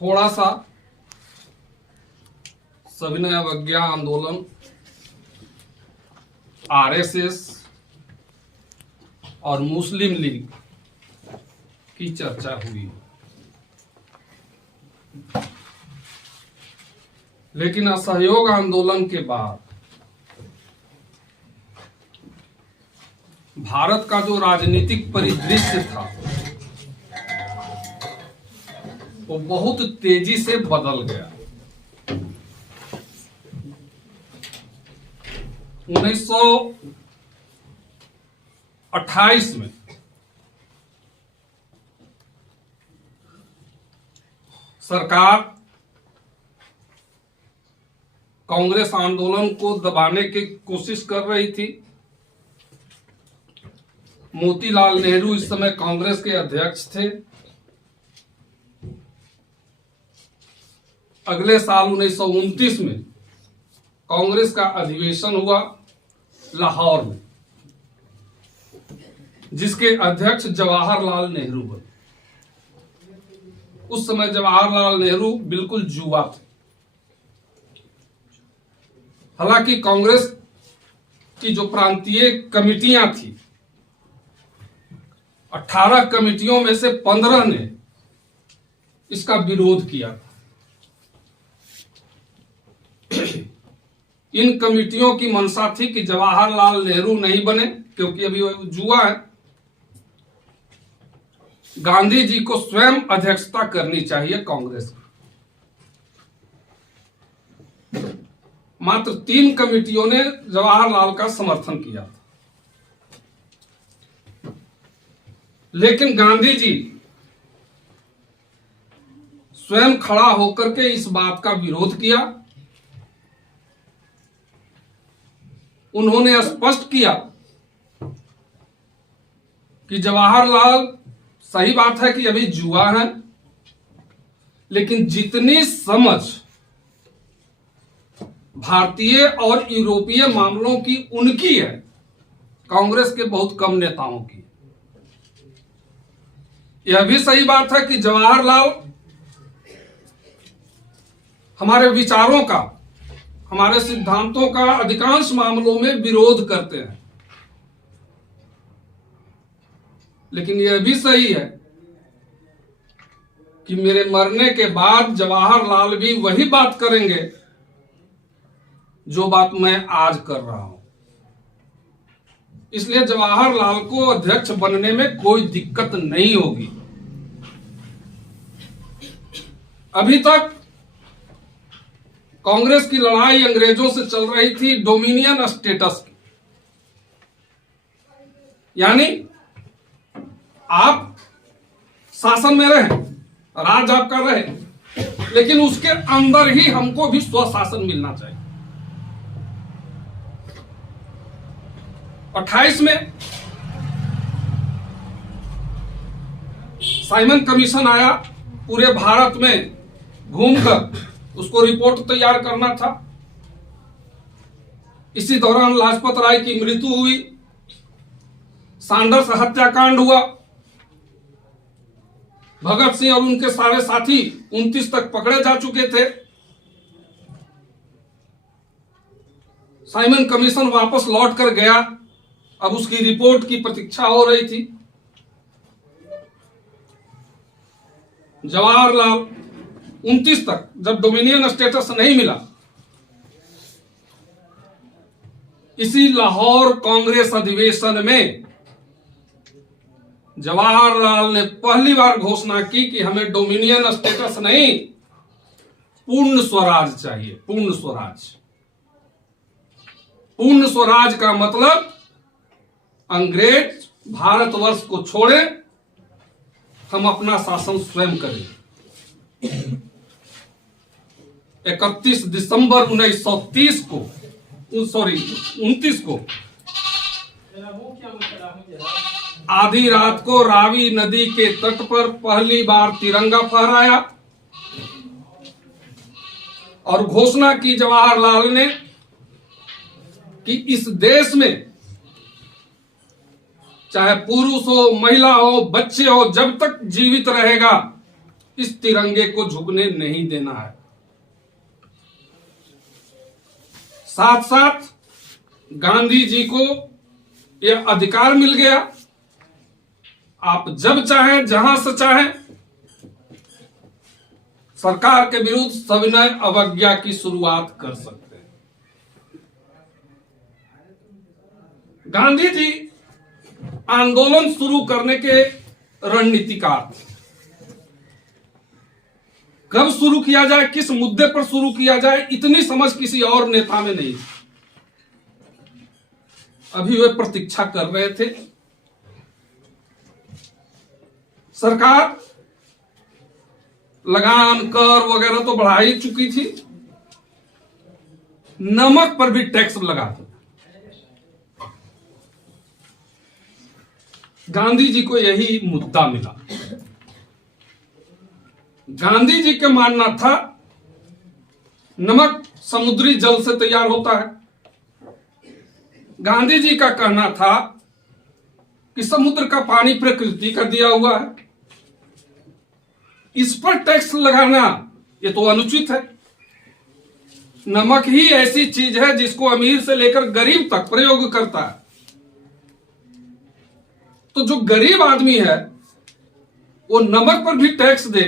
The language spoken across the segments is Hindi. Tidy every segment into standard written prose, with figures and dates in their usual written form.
थोड़ा सा सविनय अवज्ञा आंदोलन, आरएसएस और मुस्लिम लीग की चर्चा हुई, लेकिन असहयोग आंदोलन के बाद भारत का जो राजनीतिक परिदृश्य था वो बहुत तेजी से बदल गया। 1928 में सरकार कांग्रेस आंदोलन को दबाने की कोशिश कर रही थी। मोतीलाल नेहरू इस समय कांग्रेस के अध्यक्ष थे। अगले साल 1929 में कांग्रेस का अधिवेशन हुआ लाहौर में, जिसके अध्यक्ष जवाहरलाल नेहरू बने। उस समय जवाहरलाल नेहरू बिल्कुल जुआ थे। हालांकि कांग्रेस की जो प्रांतीय कमिटियां थी, 18 कमिटियों में से 15 ने इसका विरोध किया था। इन कमिटियों की मंशा थी कि जवाहरलाल नेहरू नहीं बने, क्योंकि अभी जुआ है। गांधी जी को स्वयं अध्यक्षता करनी चाहिए कांग्रेस की। मात्र 3 कमिटियों ने जवाहरलाल का समर्थन किया था, लेकिन गांधी जी स्वयं खड़ा होकर के इस बात का विरोध किया। उन्होंने स्पष्ट किया कि जवाहरलाल, सही बात है कि अभी जुआ है, लेकिन जितनी समझ भारतीय और यूरोपीय मामलों की उनकी है, कांग्रेस के बहुत कम नेताओं की। यह भी सही बात है कि जवाहरलाल हमारे विचारों का, हमारे सिद्धांतों का अधिकांश मामलों में विरोध करते हैं। लेकिन यह भी सही है कि मेरे मरने के बाद जवाहरलाल भी वही बात करेंगे जो बात मैं आज कर रहा हूं। इसलिए जवाहरलाल को अध्यक्ष बनने में कोई दिक्कत नहीं होगी। अभी तक कांग्रेस की लड़ाई अंग्रेजों से चल रही थी डोमिनियन स्टेटस की, यानी आप शासन में रहे, राज आपका रहे, लेकिन उसके अंदर ही हमको भी स्वशासन मिलना चाहिए। 28 में साइमन कमीशन आया, पूरे भारत में घूमकर उसको रिपोर्ट तैयार करना था। इसी दौरान लाजपत राय की मृत्यु हुई, सैंडर्स हत्याकांड हुआ, भगत सिंह और उनके सारे साथी 29 तक पकड़े जा चुके थे। साइमन कमीशन वापस लौट कर गया, अब उसकी रिपोर्ट की प्रतीक्षा हो रही थी। जवाहरलाल 29 तक जब डोमिनियन स्टेटस नहीं मिला, इसी लाहौर कांग्रेस अधिवेशन में जवाहरलाल ने पहली बार घोषणा की कि हमें डोमिनियन स्टेटस नहीं, पूर्ण स्वराज चाहिए। पूर्ण स्वराज। पूर्ण स्वराज का मतलब अंग्रेज भारतवर्ष को छोड़े, हम अपना शासन स्वयं करें। 31 दिसंबर 1930 को, 29 को आधी रात को रावी नदी के तट पर पहली बार तिरंगा फहराया और घोषणा की जवाहरलाल ने कि इस देश में चाहे पुरुष हो, महिला हो, बच्चे हो, जब तक जीवित रहेगा इस तिरंगे को झुकने नहीं देना है। साथ साथ गांधी जी को यह अधिकार मिल गया, आप जब चाहें जहां से चाहें सरकार के विरुद्ध सविनय अवज्ञा की शुरुआत कर सकते हैं। गांधी जी आंदोलन शुरू करने के रणनीतिकार थे। कब शुरू किया जाए, किस मुद्दे पर शुरू किया जाए, इतनी समझ किसी और नेता में नहीं थी। अभी वे प्रतीक्षा कर रहे थे। सरकार लगान कर वगैरह तो बढ़ा ही चुकी थी, नमक पर भी टैक्स लगा दिया। गांधी जी को यही मुद्दा मिला। गांधी जी का मानना था नमक समुद्री जल से तैयार होता है। गांधी जी का कहना था कि समुद्र का पानी प्रकृति का दिया हुआ है, इस पर टैक्स लगाना ये तो अनुचित है। नमक ही ऐसी चीज है जिसको अमीर से लेकर गरीब तक प्रयोग करता है, तो जो गरीब आदमी है वो नमक पर भी टैक्स दे,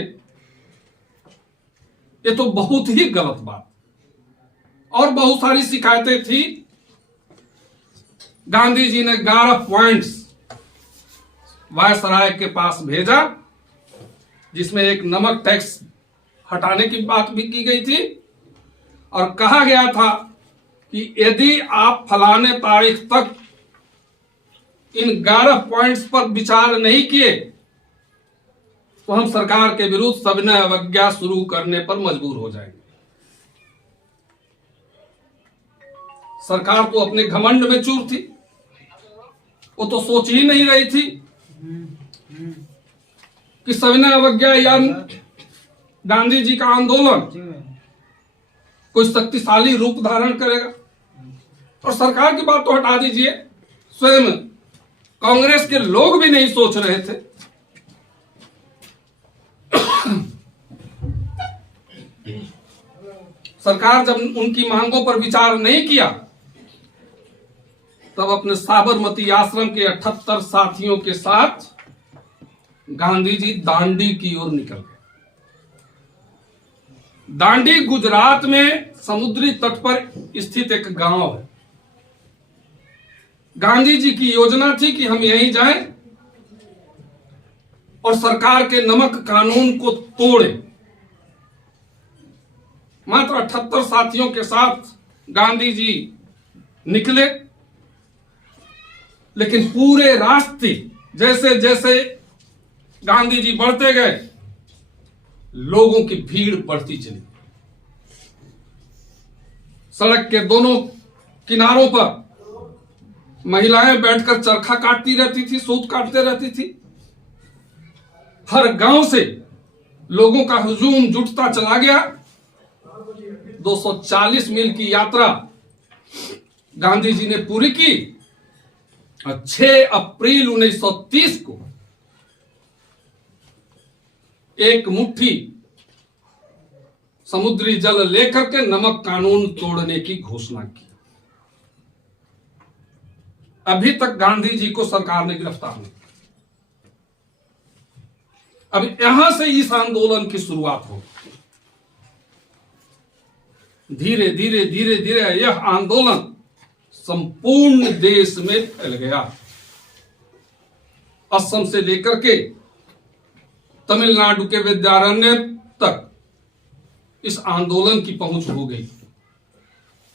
ये तो बहुत ही गलत बात। और बहुत सारी शिकायतें थी। गांधी जी ने 11 पॉइंट्स वायसराय के पास भेजा, जिसमें एक नमक टैक्स हटाने की बात भी की गई थी और कहा गया था कि यदि आप फलाने तारीख तक इन 11 पॉइंट्स पर विचार नहीं किए तो हम सरकार के विरुद्ध सविनय अवज्ञा शुरू करने पर मजबूर हो जाएंगे। सरकार तो अपने घमंड में चूर थी, वो तो सोच ही नहीं रही थी कि सविनय अवज्ञा या गांधी जी का आंदोलन कोई शक्तिशाली रूप धारण करेगा। और सरकार की बात तो हटा दीजिए, स्वयं कांग्रेस के लोग भी नहीं सोच रहे थे। सरकार जब उनकी मांगों पर विचार नहीं किया तब अपने साबरमती आश्रम के 78 साथियों के साथ गांधी जी दांडी की ओर निकल गए। दांडी गुजरात में समुद्री तट पर स्थित एक गांव है। गांधी जी की योजना थी कि हम यहीं जाएं और सरकार के नमक कानून को तोड़ें। मात्र 78 साथियों के साथ गांधी जी निकले, लेकिन पूरे रास्ते जैसे जैसे गांधी जी बढ़ते गए, लोगों की भीड़ बढ़ती चली। सड़क के दोनों किनारों पर महिलाएं बैठकर चरखा काटती रहती थी, सूत काटते रहती थी। हर गांव से लोगों का हुजूम जुटता चला गया। 240 मील की यात्रा गांधी जी ने पूरी की और 6 अप्रैल 1930 को एक मुट्ठी समुद्री जल लेकर के नमक कानून तोड़ने की घोषणा की। अभी तक गांधी जी को सरकार ने गिरफ्तार नहीं किया। अब यहां से इस आंदोलन की शुरुआत हो। धीरे धीरे धीरे धीरे यह आंदोलन संपूर्ण देश में फैल गया। असम से लेकर के तमिलनाडु के विद्यारण्य तक इस आंदोलन की पहुंच हो गई।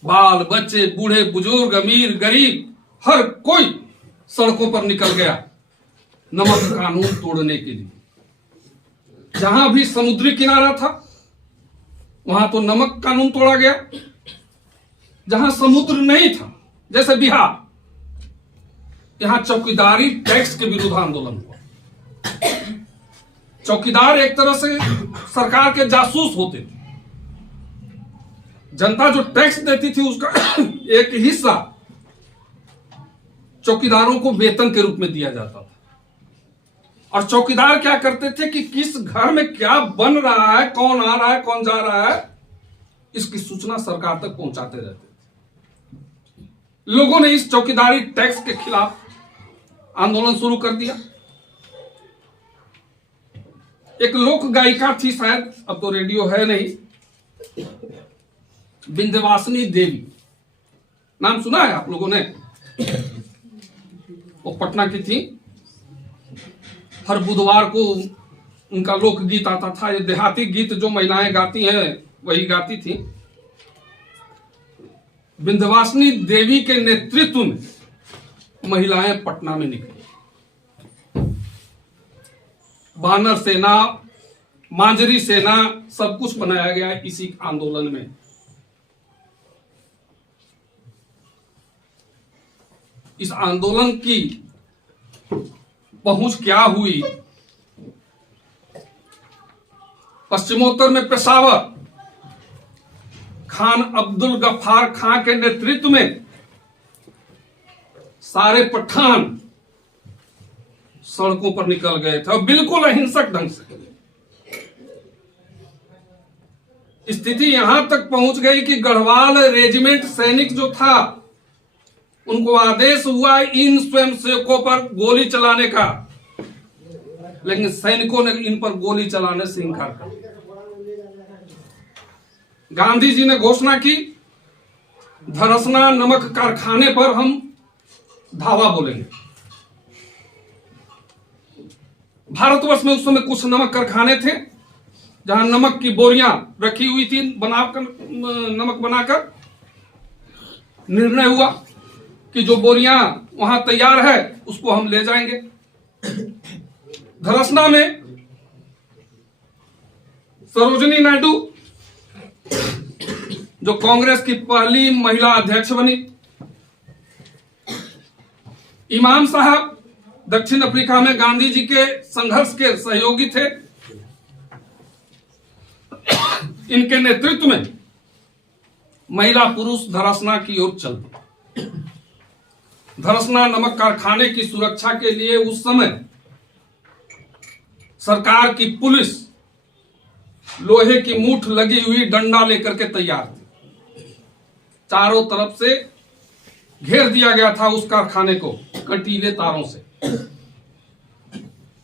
बाल बच्चे, बूढ़े बुजुर्ग, अमीर गरीब, हर कोई सड़कों पर निकल गया नमक कानून तोड़ने के लिए। जहां भी समुद्री किनारा था वहां तो नमक कानून तोड़ा गया। जहां समुद्र नहीं था, जैसे बिहार, यहां चौकीदारी टैक्स के विरुद्ध आंदोलन हुआ। चौकीदार एक तरह से सरकार के जासूस होते थे। जनता जो टैक्स देती थी उसका एक हिस्सा चौकीदारों को वेतन के रूप में दिया जाता था और चौकीदार क्या करते थे कि किस घर में क्या बन रहा है, कौन आ रहा है, कौन जा रहा है, इसकी सूचना सरकार तक पहुंचाते रहते थे। लोगों ने इस चौकीदारी टैक्स के खिलाफ आंदोलन शुरू कर दिया। एक लोक गायिका थी, शायद अब तो रेडियो है नहीं, विंध्यवासिनी देवी, नाम सुना है आप लोगों ने? वो पटना की थी। हर बुधवार को उनका लोकगीत आता था। ये देहाती गीत जो महिलाएं गाती हैं वही गाती थी। विंध्यवासिनी देवी के नेतृत्व में महिलाएं पटना में निकली। वानर सेना, मांजरी सेना, सब कुछ बनाया गया है इसी आंदोलन में। इस आंदोलन की पहुंच क्या हुई? पश्चिमोत्तर में पेशावर, खान अब्दुल गफ्फार खां के नेतृत्व में सारे पठान सड़कों पर निकल गए थे और बिल्कुल अहिंसक ढंग से। स्थिति यहां तक पहुंच गई कि गढ़वाल रेजिमेंट सैनिक जो था, उनको आदेश हुआ इन स्वयंसेवकों पर गोली चलाने का, लेकिन सैनिकों ने इन पर गोली चलाने से इनकार कर दिया। गांधी जी ने घोषणा की, धरसना नमक कारखाने पर हम धावा बोलेंगे। भारतवर्ष में उस समय कुछ नमक कारखाने थे जहां नमक की बोरियां रखी हुई थी, बनाकर नमक बनाकर। निर्णय हुआ कि जो बोरियां वहां तैयार है उसको हम ले जाएंगे। धरसना में सरोजिनी नायडू, जो कांग्रेस की पहली महिला अध्यक्ष बनी, इमाम साहब दक्षिण अफ्रीका में गांधी जी के संघर्ष के सहयोगी थे, इनके नेतृत्व में महिला पुरुष धरसना की ओर चल पड़े। धरसना नमक कारखाने की सुरक्षा के लिए उस समय सरकार की पुलिस लोहे की मूठ लगी हुई डंडा लेकर के तैयार थी। चारों तरफ से घेर दिया गया था उस कारखाने को कंटीले तारों से।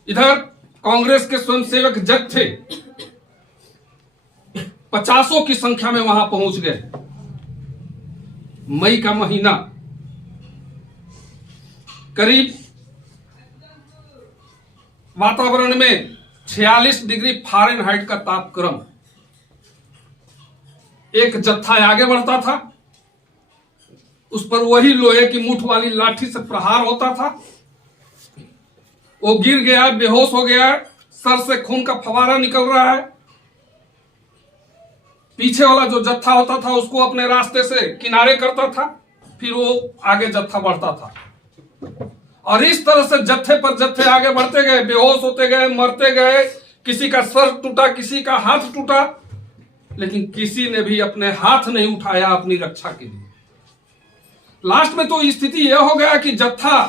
इधर कांग्रेस के स्वयंसेवक जत्थे 50 की संख्या में वहां पहुंच गए। मई का महीना, करीब वातावरण में 46 डिग्री फ़ारेनहाइट का तापक्रम। एक जत्था आगे बढ़ता था, उस पर वही लोहे की मूठ वाली लाठी से प्रहार होता था। वो गिर गया, बेहोश हो गया, सर से खून का फवारा निकल रहा है। पीछे वाला जो जत्था होता था उसको अपने रास्ते से किनारे करता था, फिर वो आगे जत्था बढ़ता था। और इस तरह से जत्थे पर जत्थे आगे बढ़ते गए, बेहोश होते गए, मरते गए। किसी का सर टूटा, किसी का हाथ टूटा, लेकिन किसी ने भी अपने हाथ नहीं उठाया अपनी रक्षा के लिए। लास्ट में तो स्थिति यह हो गया कि जत्था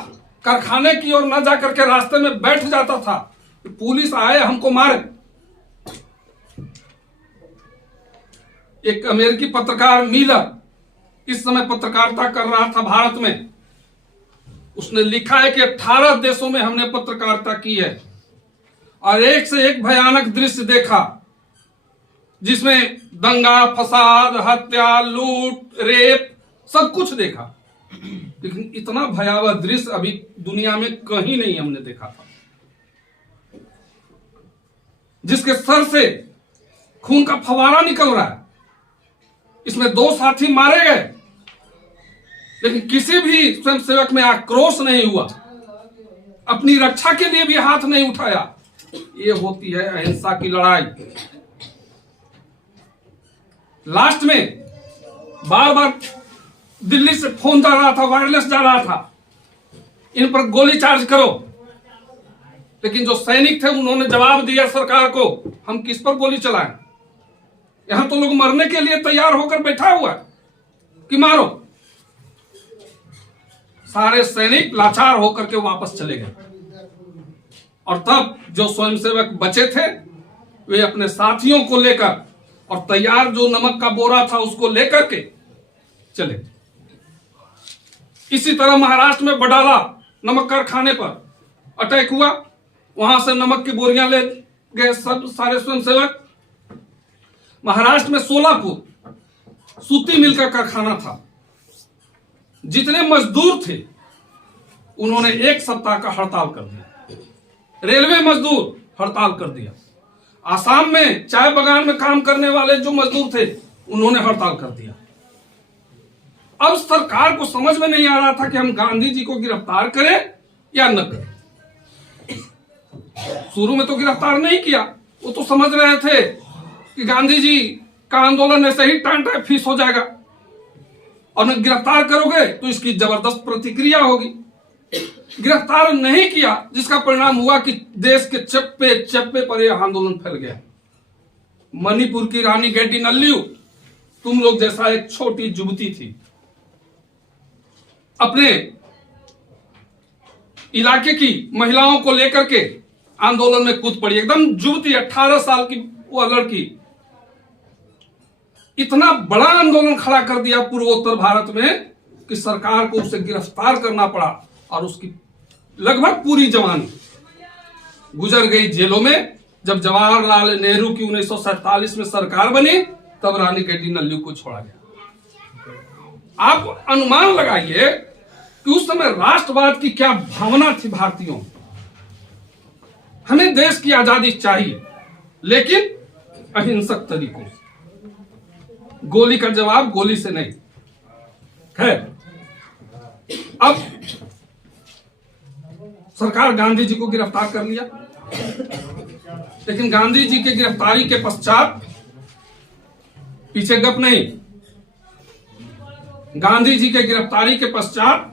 कारखाने की ओर न जाकर के रास्ते में बैठ जाता था, पुलिस आए हमको मारे। एक अमेरिकी पत्रकार मिलर इस समय पत्रकारिता कर रहा था भारत में। उसने लिखा है कि 18 देशों में हमने पत्रकारिता की है और एक से एक भयानक दृश्य देखा, जिसमें दंगा, फसाद, हत्या, लूट, रेप, सब कुछ देखा। लेकिन इतना भयावह दृश्य अभी दुनिया में कहीं नहीं हमने देखा था, जिसके सर से खून का फवारा निकल रहा है। इसमें 2 साथी मारे गए, लेकिन किसी भी स्वयंसेवक में आक्रोश नहीं हुआ, अपनी रक्षा के लिए भी हाथ नहीं उठाया। ये होती है अहिंसा की लड़ाई। लास्ट में बार बार दिल्ली से फोन जा रहा था, वायरलेस जा रहा था, इन पर गोली चार्ज करो। लेकिन जो सैनिक थे उन्होंने जवाब दिया सरकार को, हम किस पर गोली चलाएं? यहां तो लोग मरने के लिए तैयार होकर बैठा हुआ है कि मारो। सारे सैनिक लाचार होकर के वापस चले गए। और तब जो स्वयंसेवक बचे थे वे अपने साथियों को लेकर और तैयार जो नमक का बोरा था उसको लेकर के चले। इसी तरह महाराष्ट्र में बडाला नमक कारखाने पर अटैक हुआ, वहां से नमक की बोरियां ले गए सब सारे स्वयंसेवक। महाराष्ट्र में सोलापुर सूती मिल का कारखाना था, जितने मजदूर थे उन्होंने 1 सप्ताह का हड़ताल कर दिया, रेलवे मजदूर हड़ताल कर दिया। आसाम में चाय बागान में काम करने वाले जो मजदूर थे उन्होंने हड़ताल कर दिया। अब सरकार को समझ में नहीं आ रहा था कि हम गांधी जी को गिरफ्तार करें या न करें। शुरू में तो गिरफ्तार नहीं किया, वो तो समझ रहे थे कि गांधी जी का आंदोलन ऐसे ही टांटा फीस हो जाएगा और न गिरफ्तार करोगे तो इसकी जबरदस्त प्रतिक्रिया होगी। गिरफ्तार नहीं किया, जिसका परिणाम हुआ कि देश के चप्पे चप्पे पर यह आंदोलन फैल गया। मणिपुर की रानी गेडी नल्लियू तुम लोग जैसा एक छोटी युवती थी, अपने इलाके की महिलाओं को लेकर के आंदोलन में कूद पड़ी। एकदम युवती 18 साल की वो लड़की, इतना बड़ा आंदोलन खड़ा कर दिया पूर्वोत्तर भारत में कि सरकार को उसे गिरफ्तार करना पड़ा और उसकी लगभग पूरी जवानी गुजर गई जेलों में। जब जवाहरलाल नेहरू की 1947 में सरकार बनी तब रानी गेडी नल्लियू को छोड़ा गया। आप अनुमान लगाइए कि उस समय राष्ट्रवाद की क्या भावना थी भारतीयों में। हमें देश की आजादी चाहिए, लेकिन अहिंसक तरीकों से, गोली का जवाब गोली से नहीं। खैर, अब सरकार गांधी जी को गिरफ्तार कर लिया, लेकिन गांधी जी के गिरफ्तारी के पश्चात पीछे गप नहीं, गांधी जी के गिरफ्तारी के पश्चात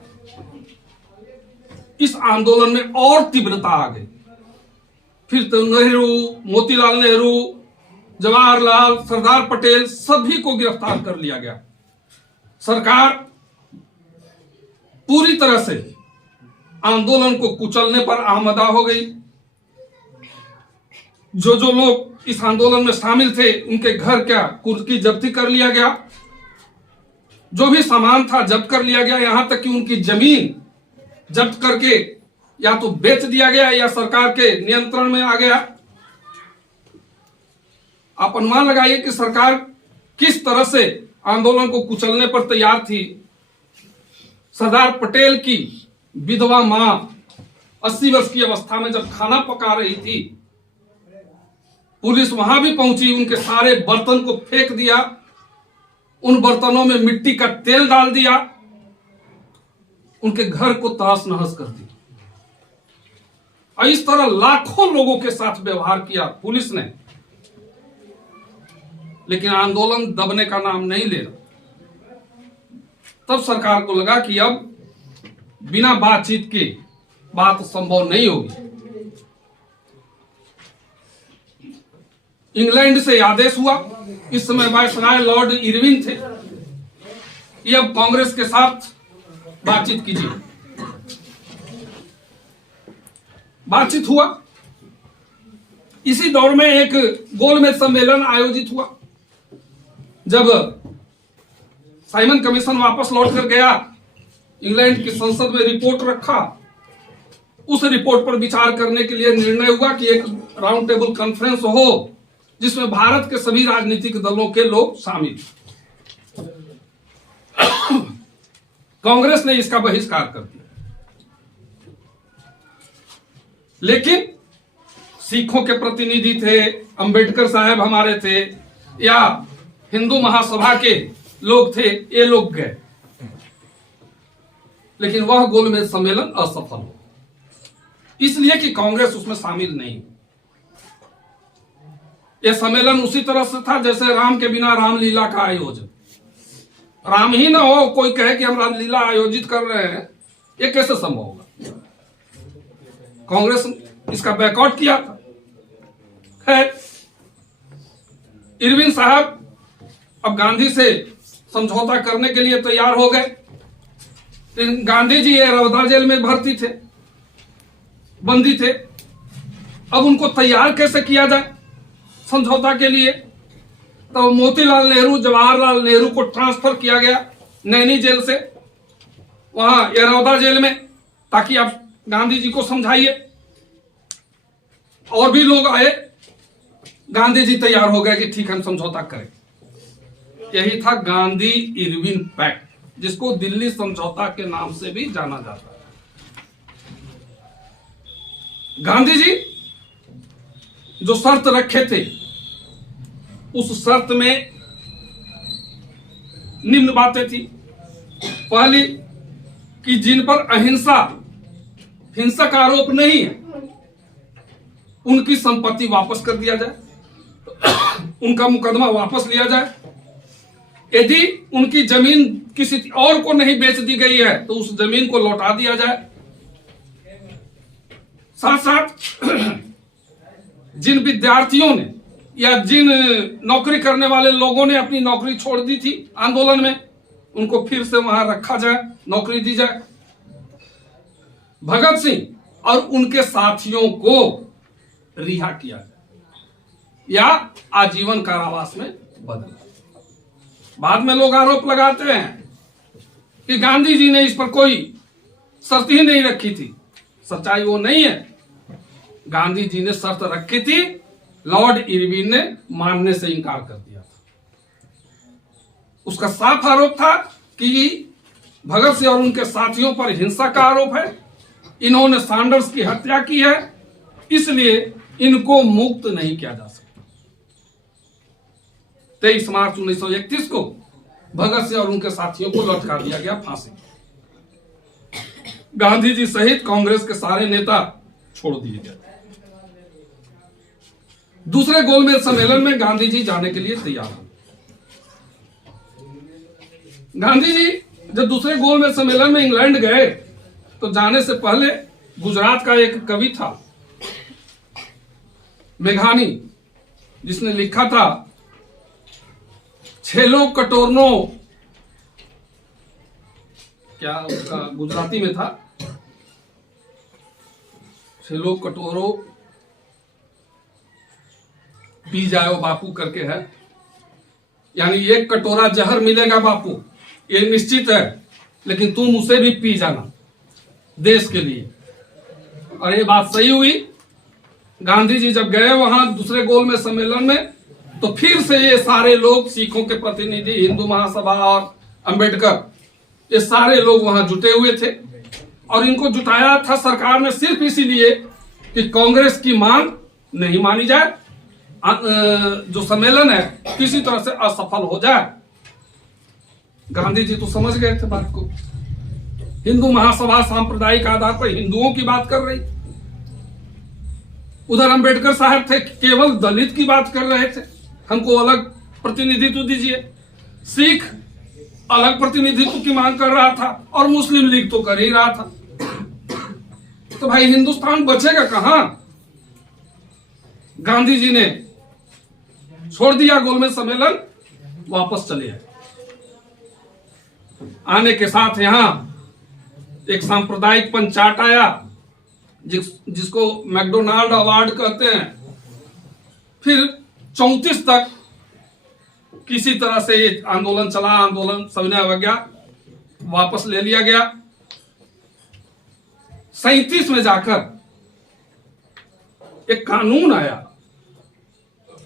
इस आंदोलन में और तीव्रता आ गई। फिर तो नेहरू, मोतीलाल नेहरू, जवाहरलाल, सरदार पटेल सभी को गिरफ्तार कर लिया गया। सरकार पूरी तरह से आंदोलन को कुचलने पर आमदा हो गई। जो जो लोग इस आंदोलन में शामिल थे उनके घर क्या कुर्की जब्ती कर लिया गया, जो भी सामान था जब्त कर लिया गया, यहां तक कि उनकी जमीन जब्त करके या तो बेच दिया गया या सरकार के नियंत्रण में आ गया। आप अनुमान लगाइए कि सरकार किस तरह से आंदोलन को कुचलने पर तैयार थी। सरदार पटेल की विधवा मां 80 वर्ष की अवस्था में जब खाना पका रही थी, पुलिस वहां भी पहुंची, उनके सारे बर्तन को फेंक दिया, उन बर्तनों में मिट्टी का तेल डाल दिया, उनके घर को तहस नहस कर दिया। और इस तरह लाखों लोगों के साथ व्यवहार किया पुलिस ने, लेकिन आंदोलन दबने का नाम नहीं ले रहा। तब सरकार को लगा कि अब बिना बातचीत के बात संभव नहीं होगी। इंग्लैंड से आदेश हुआ, इस समय वायसराय लॉर्ड इरविन थे, ये अब कांग्रेस के साथ बातचीत कीजिए। बातचीत हुआ। इसी दौर में एक गोलमेज सम्मेलन आयोजित हुआ। जब साइमन कमीशन वापस लौट कर गया, इंग्लैंड की संसद में रिपोर्ट रखा, उस रिपोर्ट पर विचार करने के लिए निर्णय हुआ कि एक राउंड टेबल कॉन्फ्रेंस हो जिसमें भारत के सभी राजनीतिक दलों के लोग शामिल। कांग्रेस ने इसका बहिष्कार कर दिया, लेकिन सिखों के प्रतिनिधि थे, अंबेडकर साहब हमारे थे, या हिंदू महासभा के लोग थे, ये लोग गए। लेकिन वह गोलमेज सम्मेलन असफल हो, इसलिए कि कांग्रेस उसमें शामिल नहीं। यह सम्मेलन उसी तरह से था जैसे राम के बिना रामलीला का आयोजन। राम ही ना हो, कोई कहे कि हम रामलीला आयोजित कर रहे हैं, यह कैसे संभव होगा। कांग्रेस इसका बैकआउट किया था। खैर, इरविन साहब अब गांधी से समझौता करने के लिए तैयार हो गए। लेकिन गांधी जी रवदा जेल में भर्ती थे, बंदी थे। अब उनको तैयार कैसे किया जाए समझौता के लिए। तो मोतीलाल नेहरू, जवाहरलाल नेहरू को ट्रांसफर किया गया नैनी जेल से वहां एरौदा जेल में, ताकि आप गांधी जी को समझाइए। और भी लोग आए, गांधी जी तैयार हो गए कि ठीक हम समझौता करें। यही था गांधी इरविन पैक्ट, जिसको दिल्ली समझौता के नाम से भी जाना जाता है। गांधी जी जो शर्त रखे थे, उस शर्त में निम्न बातें थी। पहली कि जिन पर अहिंसा हिंसक आरोप नहीं है, उनकी संपत्ति वापस कर दिया जाए, उनका मुकदमा वापस लिया जाए। यदि उनकी जमीन किसी और को नहीं बेच दी गई है तो उस जमीन को लौटा दिया जाए। साथ साथ जिन विद्यार्थियों ने या जिन नौकरी करने वाले लोगों ने अपनी नौकरी छोड़ दी थी आंदोलन में, उनको फिर से वहां रखा जाए, नौकरी दी जाए। भगत सिंह और उनके साथियों को रिहा किया जाए या आजीवन कारावास में बदला। बाद में लोग आरोप लगाते हैं कि गांधी जी ने इस पर कोई शर्त ही नहीं रखी थी। सच्चाई वो नहीं है। गांधी जी ने शर्त रखी थी, लॉर्ड इरविन ने मानने से इनकार कर दिया था। उसका साफ आरोप था कि भगत सिंह और उनके साथियों पर हिंसा का आरोप है, इन्होंने सैंडर्स की हत्या की है, इसलिए इनको मुक्त नहीं किया जा सकता। 23 मार्च 1931 को भगत सिंह और उनके साथियों को लटका दिया गया फांसी। गांधी जी सहित कांग्रेस के सारे नेता छोड़ दिए गए। दूसरे गोलमेज सम्मेलन में गांधी जी जाने के लिए तैयार हुए। गांधी जी जब दूसरे गोलमेज सम्मेलन में इंग्लैंड गए तो जाने से पहले गुजरात का एक कवि था मेघानी, जिसने लिखा था, छेलो कटोरनो, क्या उसका गुजराती में था, छेलो कटोरो पी जाओ बापू करके है, यानी एक कटोरा जहर मिलेगा बापू, ये निश्चित है, लेकिन तुम उसे भी पी जाना देश के लिए। और ये बात सही हुई। गांधी जी जब गए वहां दूसरे गोलमेज सम्मेलन में, तो फिर से ये सारे लोग, सिखों के प्रतिनिधि, हिंदू महासभा और अंबेडकर, ये सारे लोग वहां जुटे हुए थे। और इनको जुटाया था सरकार ने सिर्फ इसीलिए कि कांग्रेस की मांग नहीं मानी जाए, जो सम्मेलन है किसी तरह से असफल हो जाए। गांधी जी तो समझ गए थे बात को। हिंदू महासभा सांप्रदायिक आधार पर हिंदुओं की बात कर रही, उधर अंबेडकर साहब थे केवल दलित की बात कर रहे थे, हमको अलग प्रतिनिधित्व दीजिए। सिख अलग प्रतिनिधित्व की मांग कर रहा था और मुस्लिम लीग तो कर ही रहा था। तो भाई हिंदुस्तान बचेगा कहां? गांधी जी ने छोड़ दिया गोलमेज सम्मेलन, वापस चले आए। आने के साथ यहां एक सांप्रदायिक पंचायत आया, जिसको मैकडोनाल्ड अवार्ड कहते हैं। फिर 34 तक किसी तरह से ये आंदोलन चला, आंदोलन सविनय अवज्ञा, वापस ले लिया गया। 37 में जाकर एक कानून आया,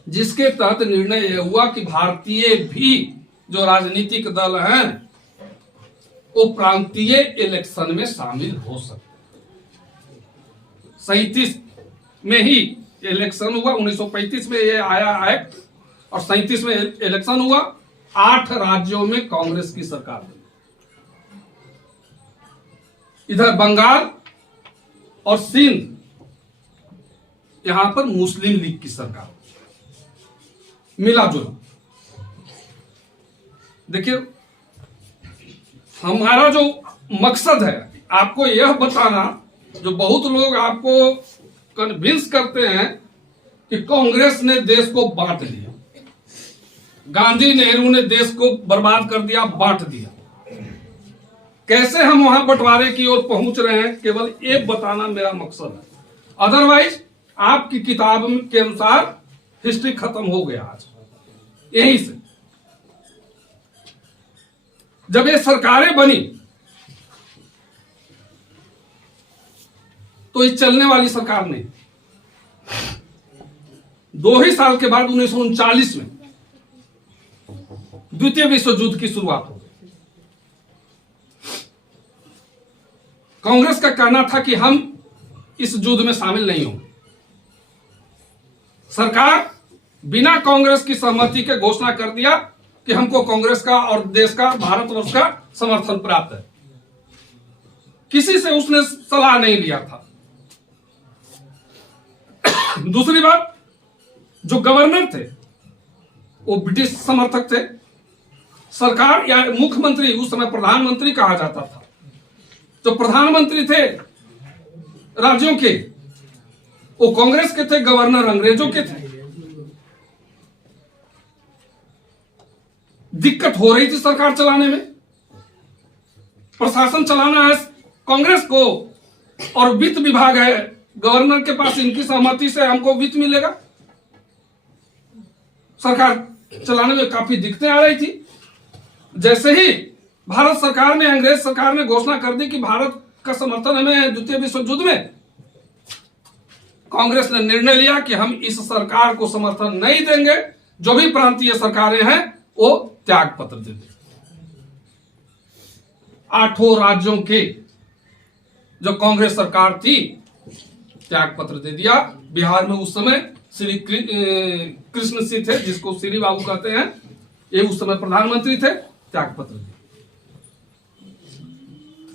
जिसके तहत निर्णय यह हुआ कि भारतीय भी जो राजनीतिक दल हैं वो प्रांतीय इलेक्शन में शामिल हो सकते। 37 में ही इलेक्शन हुआ, 1935 में ये आया एक्ट और 37 में इलेक्शन हुआ। 8 राज्यों में कांग्रेस की सरकार बनी। इधर बंगाल और सिंध, यहां पर मुस्लिम लीग की सरकार, मिला जुला। देखिए, हमारा जो मकसद है आपको यह बताना, जो बहुत लोग आपको कन्विंस करते हैं कि कांग्रेस ने देश को बांट दिया, गांधी नेहरू ने देश को बर्बाद कर दिया, बांट दिया। कैसे हम वहां बंटवारे की ओर पहुंच रहे हैं, केवल एक बताना मेरा मकसद है। अदरवाइज आपकी किताब के अनुसार हिस्ट्री खत्म हो गया आज यहीं से। जब ये सरकारें बनी तो ये चलने वाली सरकार नहीं। 2 ही साल के बाद 1939 में द्वितीय विश्व युद्ध की शुरुआत हो गई। कांग्रेस का कहना था कि हम इस युद्ध में शामिल नहीं होंगे। सरकार बिना कांग्रेस की सहमति के घोषणा कर दिया कि हमको कांग्रेस का और देश का, भारतवर्ष का समर्थन प्राप्त है। किसी से उसने सलाह नहीं लिया था। दूसरी बात, जो गवर्नर थे वो ब्रिटिश समर्थक थे। सरकार या मुख्यमंत्री, उस समय प्रधानमंत्री कहा जाता था, जो प्रधानमंत्री थे राज्यों के, वो कांग्रेस के थे। गवर्नर अंग्रेजों के थे। दिक्कत हो रही थी सरकार चलाने में। प्रशासन चलाना है कांग्रेस को और वित्त विभाग है गवर्नर के पास, इनकी सहमति से हमको वित्त मिलेगा। सरकार चलाने में काफी दिक्कतें आ रही थी। जैसे ही भारत सरकार ने, अंग्रेज सरकार ने घोषणा कर दी कि भारत का समर्थन हमें द्वितीय विश्व युद्ध में, कांग्रेस ने निर्णय लिया कि हम इस सरकार को समर्थन नहीं देंगे। जो भी प्रांतीय सरकारें हैं वो त्याग पत्र दे दें। 8 राज्यों के जो कांग्रेस सरकार थी त्याग पत्र दे दिया। बिहार में उस समय श्री कृष्ण सिंह थे, जिसको श्री बाबू कहते हैं, ये उस समय प्रधानमंत्री थे, त्याग पत्र दिया।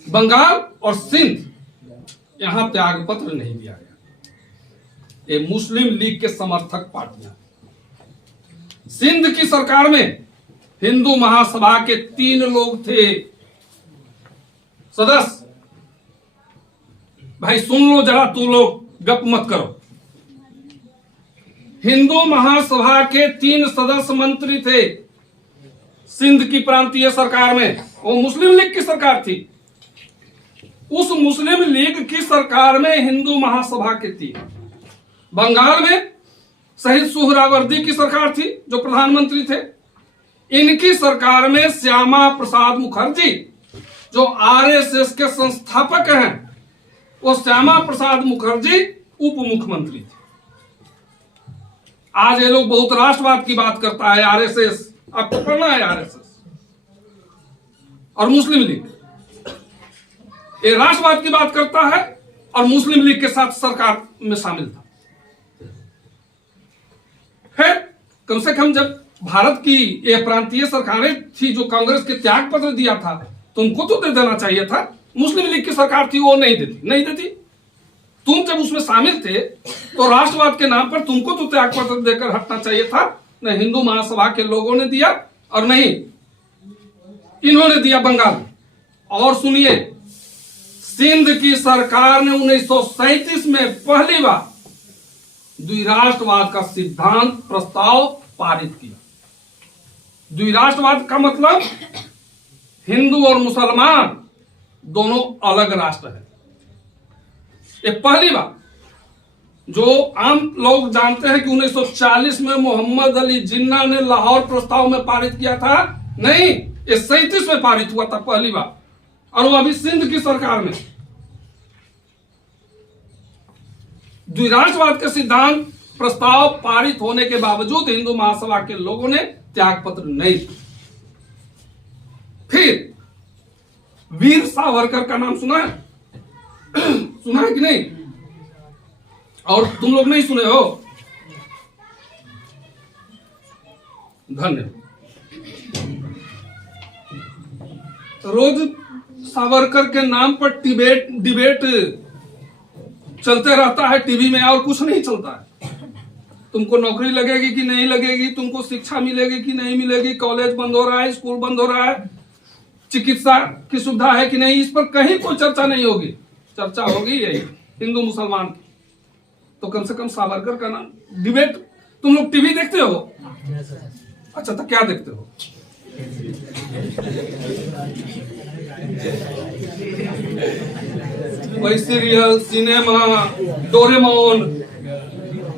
बंगाल और सिंध यहां त्याग पत्र नहीं दिया गया। ये मुस्लिम लीग के समर्थक पार्टियां। सिंध की सरकार में हिंदू महासभा के 3 लोग थे सदस्य। भाई सुन लो जरा, तू लोग गप मत करो। हिंदू महासभा के 3 सदस्य मंत्री थे सिंध की प्रांतीय सरकार में। वो मुस्लिम लीग की सरकार थी। उस मुस्लिम लीग की सरकार में हिंदू महासभा के 3। बंगाल में शहीद सुहरावर्दी की सरकार थी, जो प्रधानमंत्री थे। इनकी सरकार में श्यामा प्रसाद मुखर्जी, जो आरएसएस के संस्थापक हैं, वो श्यामा प्रसाद मुखर्जी उप मुख्यमंत्री थे। आज ये लोग बहुत राष्ट्रवाद की बात करता है, आरएसएस, आपको पढ़ना है आरएसएस और मुस्लिम लीग। ये राष्ट्रवाद की बात करता है और मुस्लिम लीग के साथ सरकार में शामिल था। फिर कम से कम जब भारत की ये प्रांतीय सरकारें थी जो कांग्रेस के त्याग पत्र दिया था, तो उनको तो दे देना चाहिए था। मुस्लिम लीग की सरकार थी, वो नहीं देती। तुम जब उसमें शामिल थे तो राष्ट्रवाद के नाम पर तुमको तो त्याग पत्र देकर हटना चाहिए था। न हिंदू महासभा के लोगों ने दिया और नहीं इन्होंने दिया बंगाल में। और सुनिए, सिंध की सरकार ने 1937 में पहली बार द्विराष्ट्रवाद का सिद्धांत प्रस्ताव पारित किया। द्विराष्ट्रवाद का मतलब हिंदू और मुसलमान दोनों अलग राष्ट्र है। ये पहली बार, जो आम लोग जानते हैं कि 1940 में मोहम्मद अली जिन्ना ने लाहौर प्रस्ताव में पारित किया था, नहीं, ये 37 में पारित हुआ था पहली बार, और वो अभी सिंध की सरकार में। द्विराष्ट्रवाद के सिद्धांत प्रस्ताव पारित होने के बावजूद हिंदू महासभा के लोगों ने त्याग पत्र नहीं दिया। फिर वीर सावरकर का नाम सुना है? सुना है कि नहीं? और तुम लोग नहीं सुने हो? धन्यवाद। रोज सावरकर के नाम पर डिबेट चलते रहता है टीवी में, और कुछ नहीं चलता है। तुमको नौकरी लगेगी कि नहीं लगेगी, तुमको शिक्षा मिलेगी कि नहीं मिलेगी, कॉलेज बंद हो रहा है, स्कूल बंद हो रहा है, चिकित्सा की सुविधा है कि नहीं, इस पर कहीं कोई चर्चा नहीं होगी। चर्चा होगी यही हिंदू मुसलमान की। तो कम से कम सावरकर का नाम डिबेट। तुम लोग टीवी देखते हो? अच्छा, तो क्या देखते हो? वही सीरियल, सिनेमा, डोरेमोन,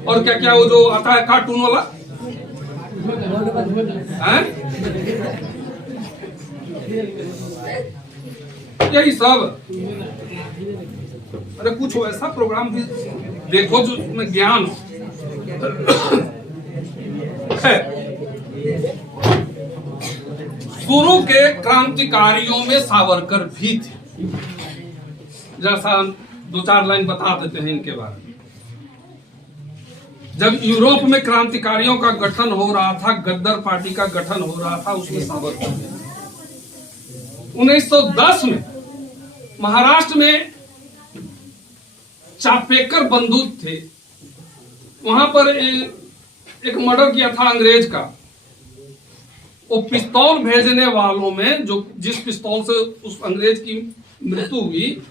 और क्या क्या वो जो आता है कार्टून वाला है, यही सब। अरे कुछ ऐसा प्रोग्राम भी देखो जो उसमें ज्ञान है। शुरू के क्रांतिकारियों में सावरकर भी थे, जैसा 2-4 लाइन बता देते हैं इनके बारे में। जब यूरोप में क्रांतिकारियों का गठन हो रहा था, गद्दार पार्टी का गठन हो रहा था, उसमें सावरकर 1910 में महाराष्ट्र में चापेकर बंदूक थे, वहां पर एक मर्डर किया था अंग्रेज का। वो पिस्तौल भेजने वालों में जो जिस पिस्तौल से उस अंग्रेज की मृत्यु हुई,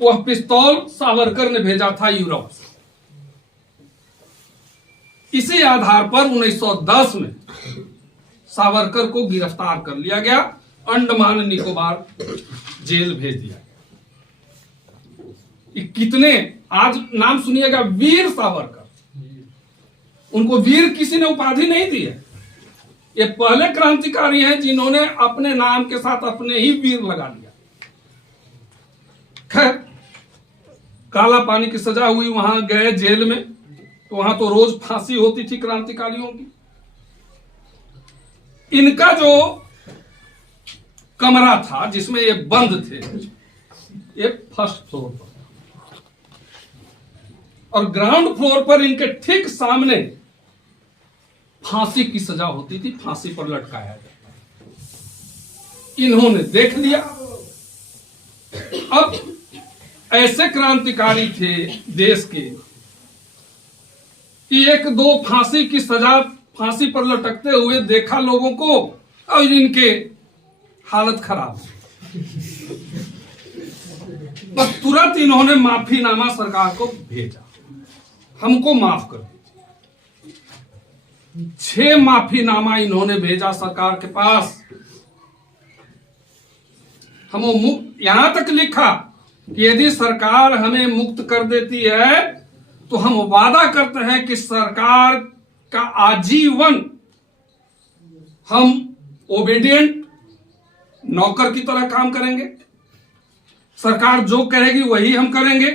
वह पिस्तौल सावरकर ने भेजा था यूरोप से। इसी आधार पर 1910 में सावरकर को गिरफ्तार कर लिया गया, अंडमान निकोबार जेल भेज दिया। कितने आज नाम सुनिएगा, वीर सावरकर। उनको वीर किसी ने उपाधि नहीं दी है। ये पहले क्रांतिकारी हैं जिन्होंने अपने नाम के साथ अपने ही वीर लगा दिया। खैर, काला पानी की सजा हुई, वहां गए जेल में, तो वहां तो रोज फांसी होती थी क्रांतिकारियों की। इनका जो कमरा था जिसमें ये बंद थे, ये फर्स्ट फ्लोर पर, और ग्राउंड फ्लोर पर इनके ठीक सामने फांसी की सजा होती थी, फांसी पर लटकाया जाता। इन्होंने देख लिया। अब ऐसे क्रांतिकारी थे देश के कि 1-2 फांसी की सजा, फांसी पर लटकते हुए देखा लोगों को, और इनके हालत खराब। बस तुरंत इन्होंने माफीनामा सरकार को भेजा, हमको माफ कर दीजिए। 6 माफीनामा इन्होंने भेजा सरकार के पास। हम यहां तक लिखा कि यदि सरकार हमें मुक्त कर देती है तो हम वादा करते हैं कि सरकार का आजीवन हम ओबीडियंट नौकर की तरह काम करेंगे, सरकार जो कहेगी वही हम करेंगे,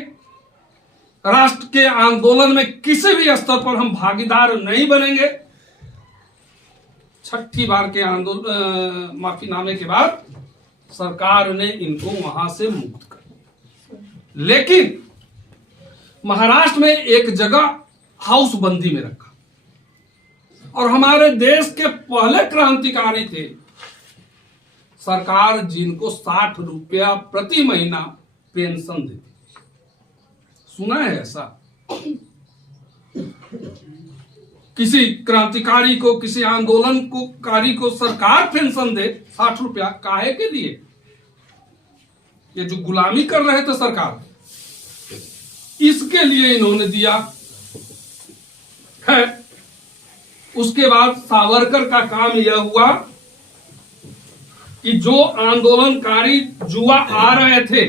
राष्ट्र के आंदोलन में किसी भी स्तर पर हम भागीदार नहीं बनेंगे। 6ठी बार के आंदोलन माफीनामे के बाद सरकार ने इनको वहां से मुक्त कर दिया। लेकिन महाराष्ट्र में एक जगह हाउस बंदी में रखा, और हमारे देश के पहले क्रांतिकारी थे, सरकार जिनको 60 रुपया प्रति महीना पेंशन देती। सुना है ऐसा? किसी क्रांतिकारी को, किसी आंदोलनकारी को सरकार पेंशन दे 60 रुपया, काहे के लिए? ये जो गुलामी कर रहे थे सरकार, इसके लिए इन्होंने दिया है। उसके बाद सावरकर का काम यह हुआ कि जो आंदोलनकारी जुआ आ रहे थे,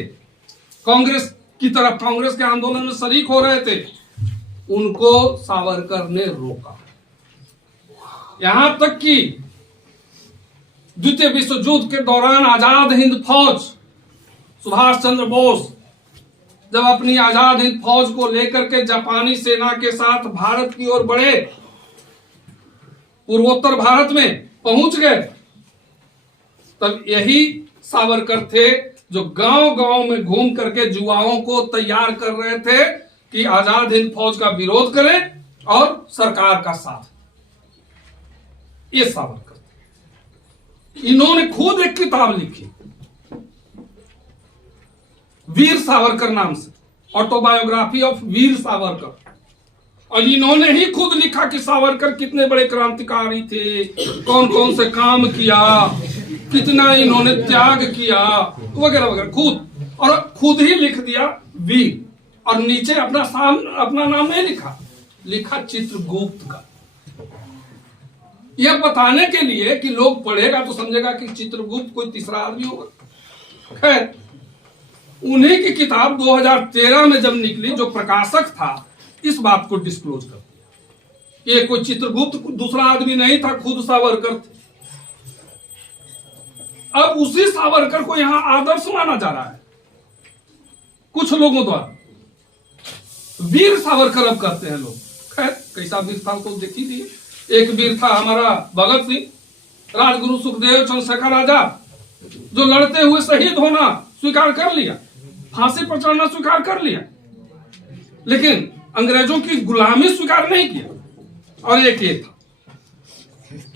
कांग्रेस की तरफ, कांग्रेस के आंदोलन में शरीक हो रहे थे, उनको सावरकर ने रोका। यहां तक कि द्वितीय विश्व युद्ध के दौरान आजाद हिंद फौज, सुभाष चंद्र बोस जब अपनी आजाद हिंद फौज को लेकर के जापानी सेना के साथ भारत की ओर बढ़े, पूर्वोत्तर भारत में पहुंच गए, तब यही सावरकर थे जो गांव-गांव में घूम करके युवाओं को तैयार कर रहे थे कि आजाद हिंद फौज का विरोध करें और सरकार का साथ। ये सावरकर थे। इन्होंने खुद एक किताब लिखी, वीर सावरकर नाम से, ऑटोबायोग्राफी ऑफ वीर सावरकर। और इन्होंने ही खुद लिखा कि सावरकर कितने बड़े क्रांतिकारी थे, कौन कौन से काम किया, कितना इन्होंने त्याग किया, वगैरह वगैरह, और खुद ही लिख दिया वीर। और नीचे अपना नाम नहीं लिखा चित्रगुप्त का। यह बताने के लिए कि लोग पढ़ेगा तो समझेगा कि चित्रगुप्त कोई तीसरा आदमी होगा। खैर, उन्हीं की किताब 2013 में जब निकली, जो प्रकाशक था इस बात को डिस्क्लोज कर दिया। ये कोई चित्रगुप्त दूसरा आदमी नहीं था, खुद सावरकर थे। अब उसी सावरकर को यहां आदर्श माना जा रहा है कुछ लोगों द्वारा। वीर सावरकर अब कहते हैं लोग। खैर, कैसा वीर था तो देख ही लिए। एक वीर था हमारा भगत सिंह, राजगुरु सुखदेव, चंद्रशेखर आजाद, जो लड़ते हुए शहीद होना स्वीकार कर लिया, फांसी पर चढ़ना स्वीकार कर लिया, लेकिन अंग्रेजों की गुलामी स्वीकार नहीं किया। और एक ये था,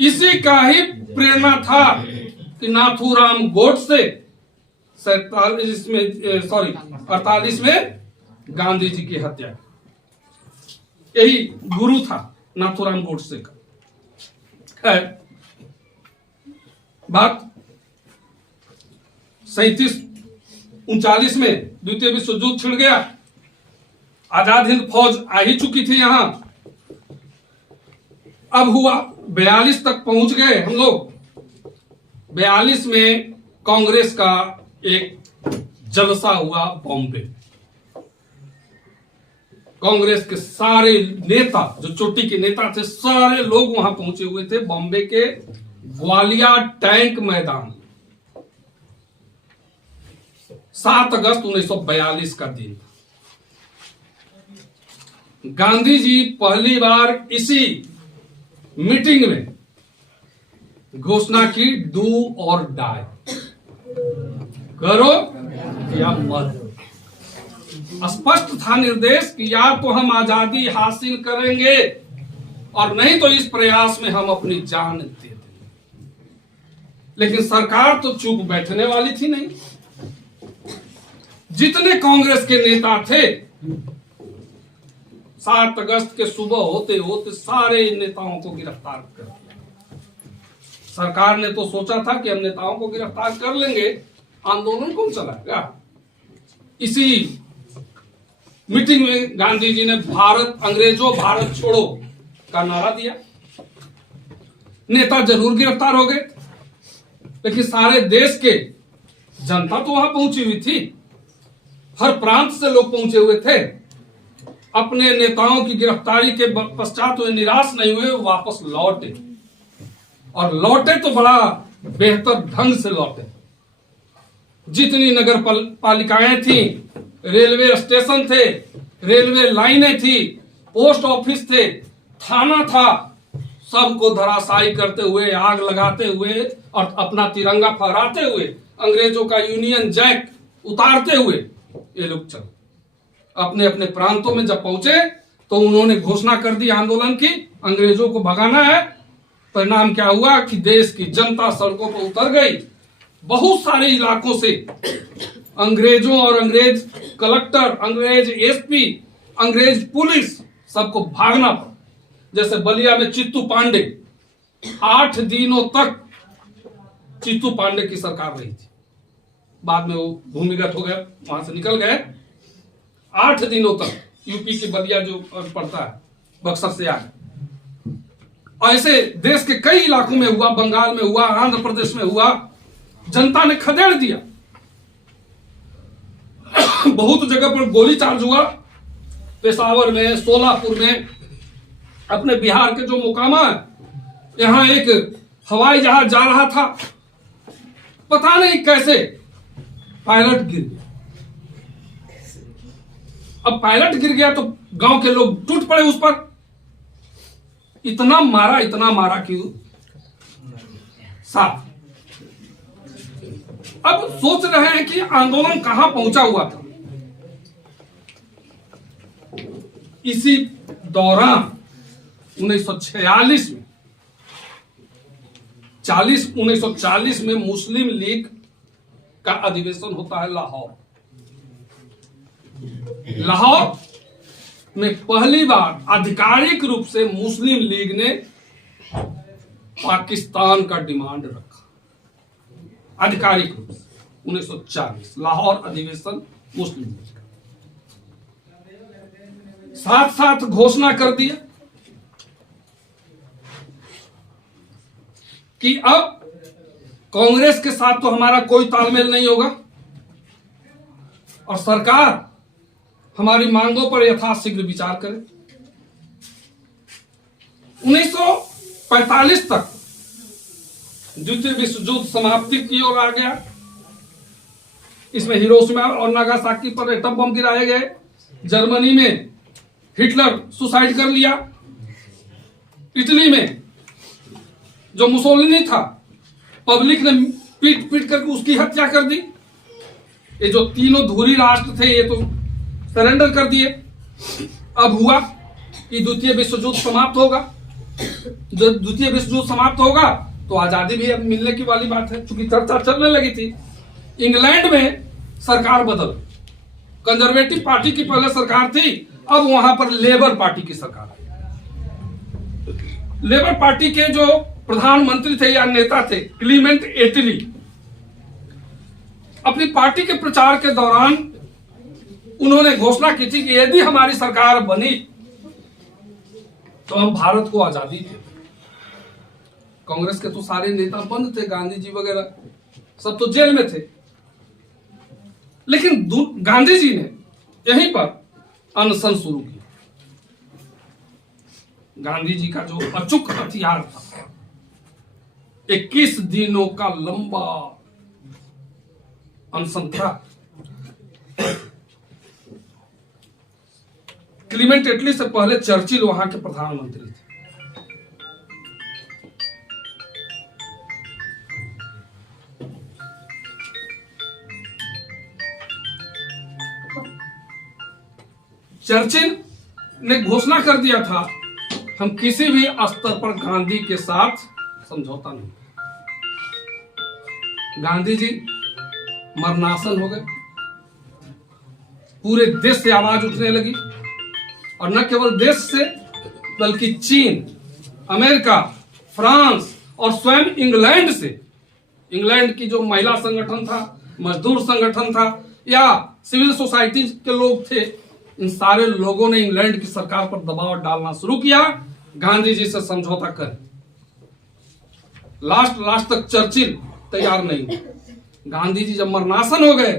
इसी का ही प्रेरणा था कि नाथूराम गोडसे 48 में गांधी जी की हत्या। यही गुरु था नाथूराम गोडसे का। खैर, बात 37-39 में द्वितीय विश्व युद्ध छिड़ गया। आजाद हिंद फौज आ ही चुकी थी यहां। अब हुआ 42 तक पहुंच गए हम लोग। 42 में कांग्रेस का एक जलसा हुआ बॉम्बे। कांग्रेस के सारे नेता, जो चोटी के नेता थे, सारे लोग वहां पहुंचे हुए थे बॉम्बे के ग्वालिया टैंक मैदान। 7 अगस्त 1942 का दिन था। गांधी जी पहली बार इसी मीटिंग में घोषणा की, डू और डाई, करो या मत। स्पष्ट था निर्देश कि या तो हम आजादी हासिल करेंगे और नहीं तो इस प्रयास में हम अपनी जान दे देंगे। लेकिन सरकार तो चुप बैठने वाली थी नहीं। जितने कांग्रेस के नेता थे, 7 अगस्त के सुबह होते होते सारे नेताओं को गिरफ्तार कर दिया। सरकार ने तो सोचा था कि हम नेताओं को गिरफ्तार कर लेंगे, आंदोलन कौन चलाएगा। इसी मीटिंग में गांधी जी ने भारत अंग्रेजों भारत छोड़ो का नारा दिया। नेता जरूर गिरफ्तार हो गए, लेकिन सारे देश के जनता तो वहां पहुंची हुई थी। हर प्रांत से लोग पहुंचे हुए थे। अपने नेताओं की गिरफ्तारी के पश्चात वे निराश नहीं हुए, वापस लौटे, और लौटे तो बड़ा बेहतर ढंग से लौटे। जितनी नगर पालिकाएं थी, रेलवे स्टेशन थे, रेलवे लाइनें थी, पोस्ट ऑफिस थे, थाना था, सबको धराशायी करते हुए, आग लगाते हुए और अपना तिरंगा फहराते हुए, अंग्रेजों का यूनियन जैक उतारते हुए ये लोग चले। अपने अपने प्रांतों में जब पहुंचे तो उन्होंने घोषणा कर दी आंदोलन की, अंग्रेजों को भगाना है। परिणाम क्या हुआ कि देश की जनता सड़कों पर उतर गई। बहुत सारे इलाकों से अंग्रेजों और अंग्रेज कलेक्टर, अंग्रेज एसपी, अंग्रेज पुलिस, सबको भागना पड़ा। जैसे बलिया में चित्तू पांडे, 8 दिनों तक चित्तू पांडे की सरकार रही थी। बाद में वो भूमिगत हो गए, वहां से निकल गए। 8 दिनों तक यूपी की बलिया जो पड़ता है, बक्सर से आगे। ऐसे देश के कई इलाकों में हुआ, बंगाल में हुआ, आंध्र प्रदेश में हुआ। जनता ने खदेड़ दिया। बहुत जगह पर गोली चार्ज हुआ, पेशावर में, सोलापुर में, अपने बिहार के जो मुकामा है, यहां एक हवाई जहाज जा रहा था, पता नहीं कैसे पायलट गिर गया। अब पायलट गिर गया तो गांव के लोग टूट पड़े उस पर। इतना मारा कि साफ। अब सोच रहे हैं कि आंदोलन कहां पहुंचा हुआ था। इसी दौरान 1946 में 1940 में मुस्लिम लीग का अधिवेशन होता है लाहौर। लाहौर में पहली बार आधिकारिक रूप से मुस्लिम लीग ने पाकिस्तान का डिमांड रखा, आधिकारिक रूप से। 1940 लाहौर अधिवेशन मुस्लिम लीग का। साथ साथ घोषणा कर दिया कि अब कांग्रेस के साथ तो हमारा कोई तालमेल नहीं होगा, और सरकार हमारी मांगों पर यथाशीघ्र विचार करे। 1945 तक द्वितीय विश्व युद्ध समाप्ति की ओर आ गया। इसमें हिरोशिमा और नागासाकी पर एटम बम गिराए गए। जर्मनी में हिटलर सुसाइड कर लिया। इटली में जो मुसोलिनी था, पब्लिक ने पीट पीट करके उसकी हत्या कर दी। ये जो तीनों धुरी राष्ट्र थे ये तो सरेंडर कर दिए। अब हुआ कि द्वितीय विश्व युद्ध समाप्त होगा। जब द्वितीय विश्व युद्ध समाप्त होगा तो आजादी भी अब मिलने की वाली बात है, चूंकि चर्चा चलने लगी थी। इंग्लैंड में सरकार बदल, कंजर्वेटिव पार्टी की पहले सरकार थी, अब वहां पर लेबर पार्टी की सरकार है। लेबर पार्टी के जो प्रधानमंत्री थे या नेता थे, क्लीमेंट एटली, अपनी पार्टी के प्रचार के दौरान उन्होंने घोषणा की थी कि यदि हमारी सरकार बनी तो हम भारत को आजादी देंगे। कांग्रेस के तो सारे नेता बंद थे, गांधी जी वगैरह सब तो जेल में थे। लेकिन गांधी जी ने यहीं पर अनशन शुरू किया। गांधी जी का जो अचूक हथियार था, 21 दिनों का लंबा अनशन था। क्लीमेंट एटली से पहले चर्चिल वहां के प्रधानमंत्री थे। चर्चिल ने घोषणा कर दिया था, हम किसी भी स्तर पर गांधी के साथ समझौता नहीं। गांधी जी मरणासन हो गए। पूरे देश से आवाज उठने लगी, और न केवल देश से बल्कि चीन, अमेरिका, फ्रांस और स्वयं इंग्लैंड से। इंग्लैंड की जो महिला संगठन था, मजदूर संगठन था या सिविल सोसाइटी के लोग थे, इन सारे लोगों ने इंग्लैंड की सरकार पर दबाव डालना शुरू किया, गांधी जी से समझौता कर। लास्ट तक चर्चिल तैयार नहीं हुआ। गांधी जी जब मरणासन हो गए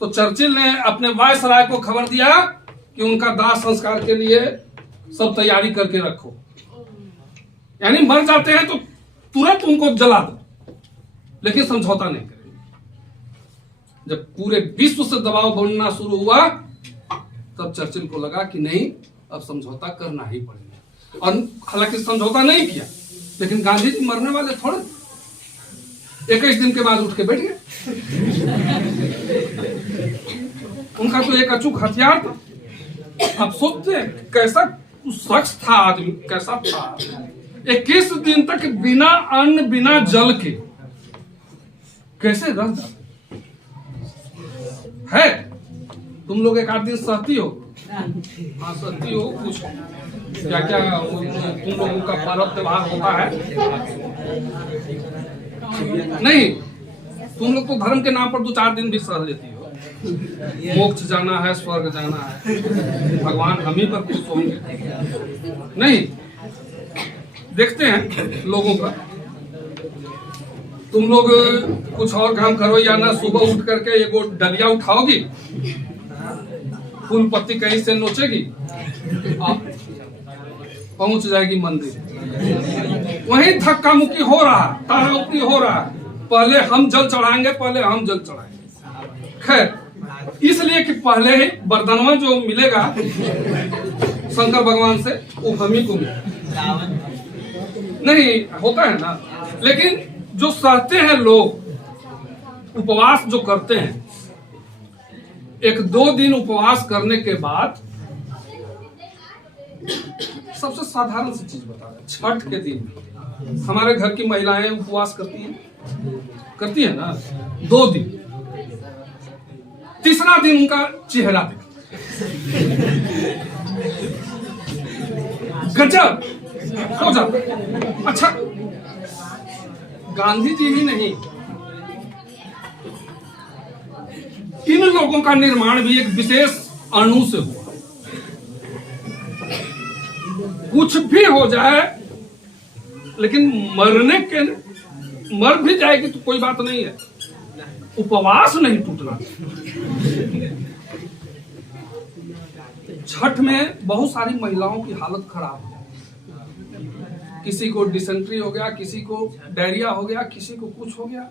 तो चर्चिल ने अपने वायसराय को खबर दिया कि उनका दाह संस्कार के लिए सब तैयारी करके रखो। यानी मर जाते हैं तो तुरंत उनको जला दो, लेकिन समझौता नहीं करेंगे। जब पूरे विश्व से दबाव बनना शुरू हुआ तब चर्चिल को लगा कि नहीं, अब समझौता करना ही पड़ेगा। और हालांकि समझौता नहीं किया, लेकिन गांधी जी मरने वाले थोड़े, 21 दिन के बाद उठ के बैठ गए। उनका तो एक अचूक हथियार था। अब सोचते हैं कैसा शख्स था, आदमी कैसा था। 21 दिन तक बिना अन्न बिना जल के कैसे रह जाते है। तुम लोग एक आध दिन सहती हो, हाँ सहती हो। कुछ क्या क्या तुम लोगों का पर्व त्योहार होता है? नहीं, तुम लोग तो धर्म के नाम पर 2-4 दिन भी सह लेती हो। मोक्ष जाना है, स्वर्ग जाना है, भगवान हम ही पर खुश होंगे। नहीं, देखते हैं लोगों का। तुम लोग कुछ और काम करो या ना, सुबह उठ करके एगो डलिया उठाओगी, फूल पत्ती कहीं से नोचेगी, पहुंच जाएगी मंदिर। वहीं धक्का मुक्की हो रहा, तारा उपरी हो रहा। पहले हम जल चढ़ाएंगे, पहले हम जल चढ़ाएंगे। खैर, इसलिए कि पहले ही वरदानवा जो मिलेगा शंकर भगवान से, वो हम ही को मिलेगा। नहीं होता है ना। लेकिन जो सहते हैं लोग, उपवास जो करते हैं, 1-2 दिन उपवास करने के बाद, सबसे साधारण सी चीज बता रहे, छठ के दिन हमारे घर की महिलाएं उपवास करती है ना, 2 दिन। तीसरा दिन उनका चेहरा गजब हो जाता। अच्छा, गांधी जी ही नहीं, इन लोगों का निर्माण भी एक विशेष अणु से हुआ। कुछ भी हो जाए, लेकिन मर भी जाएगी तो कोई बात नहीं है, उपवास नहीं टूटना। छठ में बहुत सारी महिलाओं की हालत खराब है। किसी को डिसेंट्री हो गया, किसी को डायरिया हो गया, किसी को कुछ हो गया।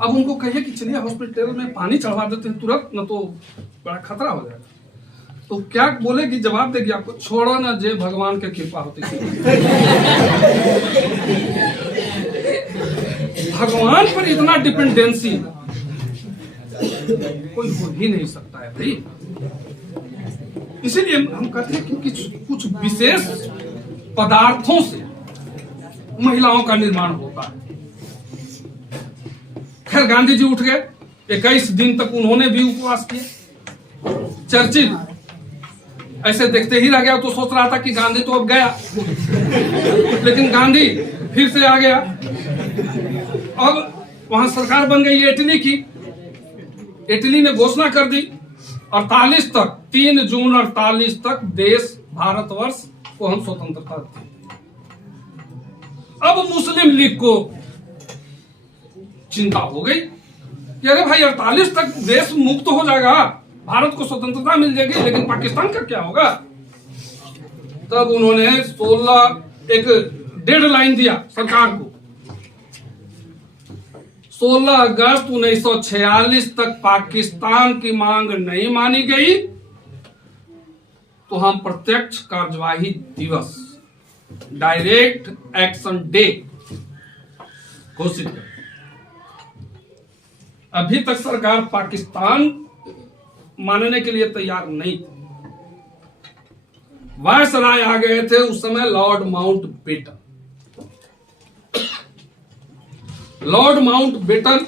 अब उनको कहिए कि चलिए हॉस्पिटल में पानी चढ़वा देते हैं तुरंत, न तो बड़ा खतरा हो जाएगा। तो क्या बोलेगी, जवाब देगी आपको, छोड़ो ना, जे भगवान की कृपा होती है। भगवान पर इतना डिपेंडेंसी कोई हो ही नहीं सकता है भाई। इसीलिए हम कहते हैं कि कुछ विशेष पदार्थों से महिलाओं का निर्माण होता है। खैर, गांधी जी उठ गए, 21 दिन तक उन्होंने भी उपवास किया। चर्चिल ऐसे देखते ही रह गया, तो सोच रहा था कि गांधी तो अब गया, लेकिन गांधी फिर से आ गया। अब वहां सरकार बन गई इटली की। इटली ने घोषणा कर दी 48 तक, 3 जून 48 तक देश भारतवर्ष को हम स्वतंत्रता दी। अब मुस्लिम लीग को चिंता हो गई कि अरे भाई 48 तक देश मुक्त हो जाएगा, भारत को स्वतंत्रता मिल जाएगी, लेकिन पाकिस्तान का क्या होगा। तब उन्होंने 16 एक डेडलाइन दिया सरकार को, 16 अगस्त 1946 तक पाकिस्तान की मांग नहीं मानी गई तो हम प्रत्यक्ष कार्यवाही दिवस, डायरेक्ट एक्शन डे घोषित कर। अभी तक सरकार पाकिस्तान मानने के लिए तैयार नहीं थी। वायसराय आ गए थे उस समय लॉर्ड माउंटबेटन। लॉर्ड माउंटबेटन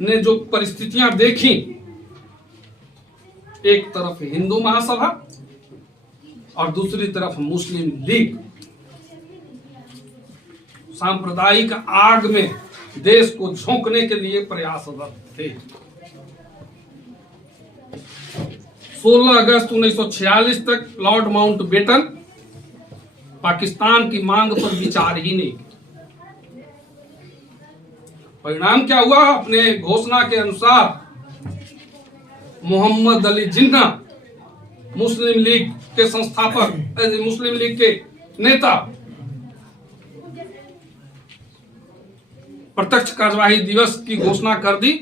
ने जो परिस्थितियां देखी, एक तरफ हिंदू महासभा और दूसरी तरफ मुस्लिम लीग सांप्रदायिक आग में देश को झोंकने के लिए प्रयासरत थे। 16 अगस्त 1946 तक लॉर्ड माउंटबेटन पाकिस्तान की मांग पर विचार ही नहीं किया। परिणाम क्या हुआ? अपने घोषणा के अनुसार मोहम्मद अली जिन्ना, मुस्लिम लीग के संस्थापक, मुस्लिम लीग के नेता, प्रत्यक्ष कार्यवाही दिवस की घोषणा कर दी।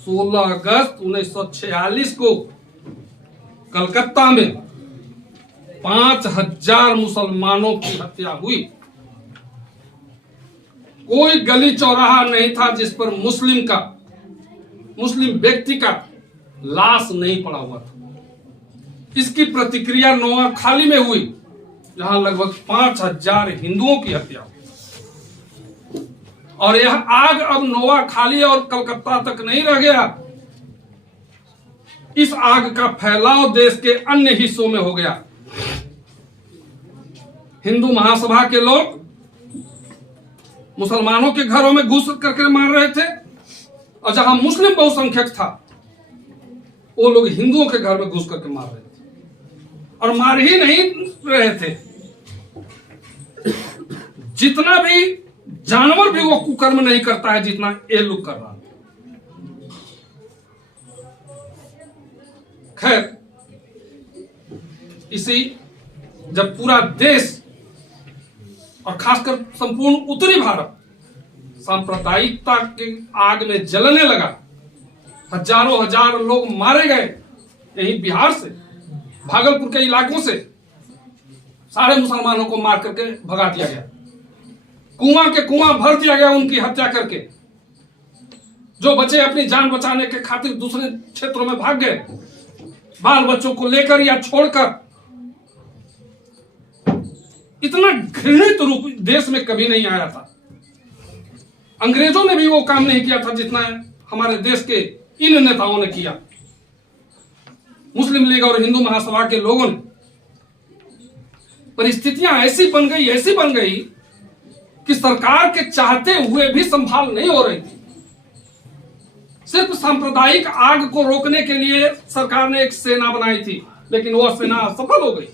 16 अगस्त 1946 को कलकत्ता में 5000 मुसलमानों की हत्या हुई। कोई गली चौराहा नहीं था जिस पर मुस्लिम व्यक्ति का लाश नहीं पड़ा हुआ था। इसकी प्रतिक्रिया नोआखाली में हुई, जहां लगभग 5000 हिंदुओं की हत्या हुई। और यह आग अब नोआखाली और कलकत्ता तक नहीं रह गया, इस आग का फैलाव देश के अन्य हिस्सों में हो गया। हिंदू महासभा के लोग मुसलमानों के घरों में घुस करके मार रहे थे, और जहां मुस्लिम बहुसंख्यक था वो लोग हिंदुओं के घर में घुस करके मार रहे थे। और मार ही नहीं रहे थे, जितना भी जानवर भी वो कुकर्म नहीं करता है जितना ये लोग कर रहा है। खैर, इसी जब पूरा देश और खासकर संपूर्ण उत्तरी भारत सांप्रदायिकता की आग में जलने लगा, हजारों हजार लोग मारे गए। यही बिहार से, भागलपुर के इलाकों से सारे मुसलमानों को मार करके भगा दिया गया, कुआं के कुआं भर दिया गया उनकी हत्या करके। जो बच्चे अपनी जान बचाने के खातिर दूसरे क्षेत्रों में भाग गए, बाल बच्चों को लेकर या छोड़कर। इतना घृणित रूप देश में कभी नहीं आया था। अंग्रेजों ने भी वो काम नहीं किया था जितना हमारे देश के इन नेताओं ने किया। मुस्लिम लीग और हिंदू महासभा के लोगों ने, परिस्थितियां ऐसी बन गई कि सरकार के चाहते हुए भी संभाल नहीं हो रही थी। सिर्फ सांप्रदायिक आग को रोकने के लिए सरकार ने एक सेना बनाई थी, लेकिन वह सेना असफल हो गई।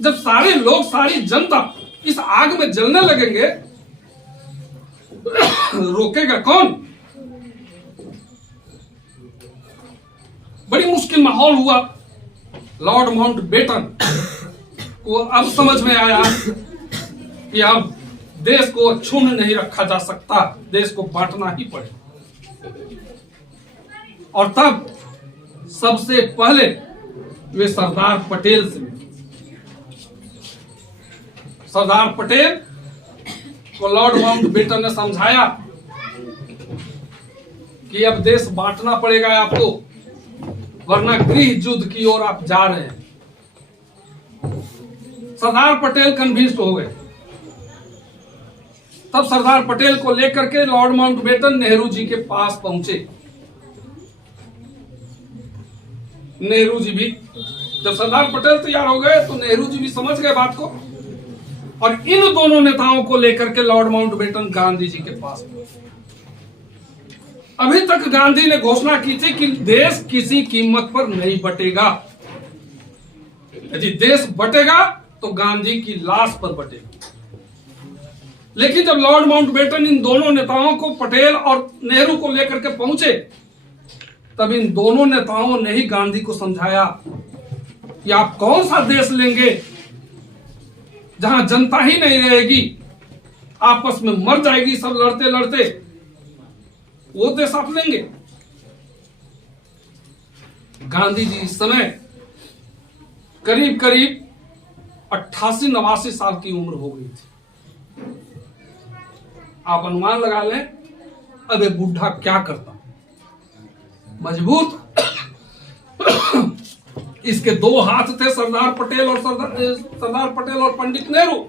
जब सारे लोग, सारी जनता इस आग में जलने लगेंगे रोकेगा कौन? बड़ी मुश्किल माहौल हुआ। लॉर्ड माउंटबेटन को अब समझ में आया कि अब देश को अक्षुण्ण नहीं रखा जा सकता, देश को बांटना ही पड़ेगा। और तब सबसे पहले वे सरदार पटेल से मिले। सरदार पटेल को लॉर्ड माउंटबेटन ने समझाया कि अब देश बांटना पड़ेगा आपको, वरना गृह युद्ध की ओर आप जा रहे हैं। सरदार पटेल कन्विंस्ड हो गए। तब सरदार पटेल को लेकर के लॉर्ड माउंटबेटन नेहरू जी के पास पहुंचे। नेहरू जी भी, जब सरदार पटेल तैयार हो गए तो नेहरू जी भी समझ गए बात को, और इन दोनों नेताओं को लेकर के लॉर्ड माउंटबेटन गांधी जी के पास पहुंचे। अभी तक गांधी ने घोषणा की थी कि देश किसी कीमत पर नहीं बटेगा। यदि देश बटेगा तो गांधी की लाश पर बटेगा। लेकिन जब लॉर्ड माउंटबेटन इन दोनों नेताओं को, पटेल और नेहरू को लेकर के पहुंचे, तब इन दोनों नेताओं ने ही गांधी को समझाया कि आप कौन सा देश लेंगे जहां जनता ही नहीं रहेगी, आपस में मर जाएगी सब लड़ते लड़ते, वो देश आप लेंगे? गांधी जी इस समय करीब करीब 88-89 साल की उम्र हो गई थी। आप अनुमान लगा लें अब ये बुढ़ा क्या करता। मजबूर इसके दो हाथ थे, सरदार पटेल और पंडित नेहरू।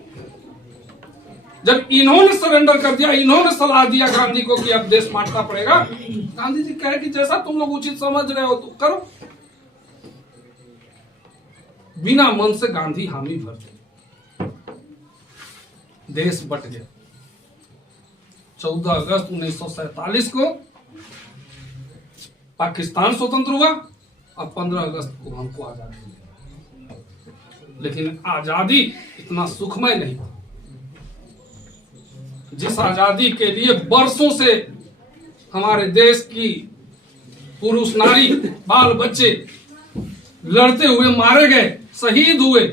जब इन्होंने सरेंडर कर दिया, इन्होंने सलाह दिया गांधी को कि अब देश बांटना पड़ेगा, गांधी जी कहे कि जैसा तुम लोग उचित समझ रहे हो तो करो। बिना मन से गांधी हामी भर दिए। देश बट गया। 14 अगस्त 1947 को पाकिस्तान स्वतंत्र हुआ और 15 अगस्त को हमको आजादी मिली। लेकिन आजादी इतना सुखमय नहीं था। जिस आजादी के लिए बरसों से हमारे देश की पुरुष नारी बाल बच्चे लड़ते हुए मारे गए, शहीद हुए,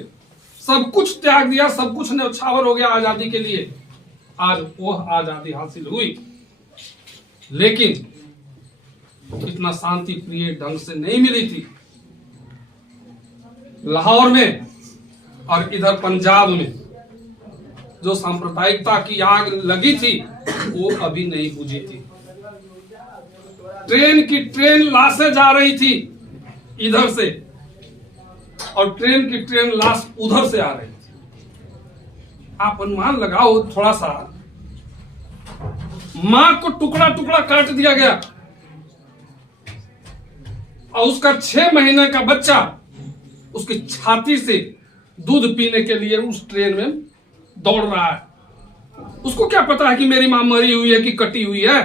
सब कुछ त्याग दिया, सब कुछ न्यौछावर हो गया आजादी के लिए, आज वह आजादी हासिल हुई। लेकिन इतना शांति प्रिय ढंग से नहीं मिली थी। लाहौर में और इधर पंजाब में जो सांप्रदायिकता की आग लगी थी वो अभी नहीं बुझी थी। ट्रेन लाशें जा रही थी इधर से और ट्रेन लाश उधर से आ रही थी। आप अनुमान लगाओ थोड़ा सा, मां को टुकड़ा टुकड़ा काट दिया गया और उसका 6 महीने का बच्चा उसकी छाती से दूध पीने के लिए उस ट्रेन में दौड़ रहा है। उसको क्या पता है कि मेरी मां मरी हुई है कि कटी हुई है।